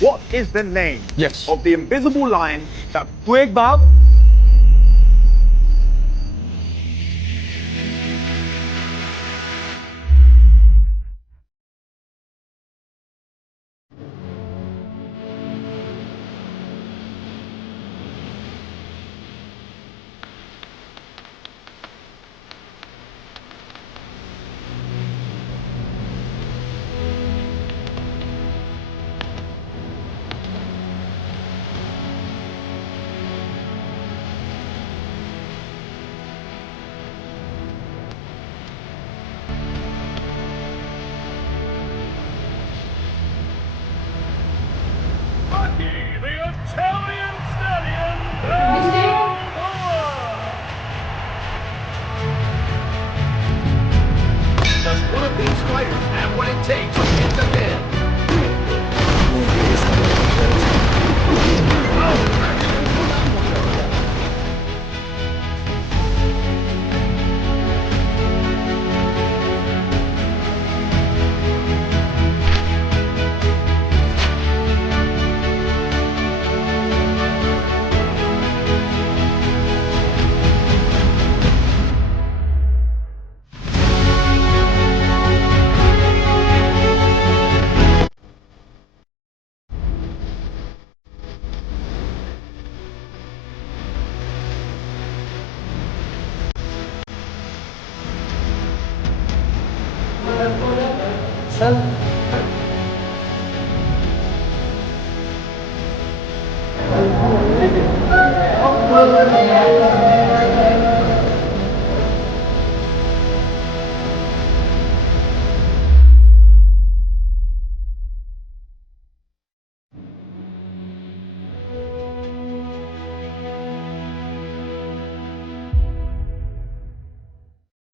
What is the name Yes. of the invisible line that Twig Bob? Does one of these fighters have what it takes to hit the pin?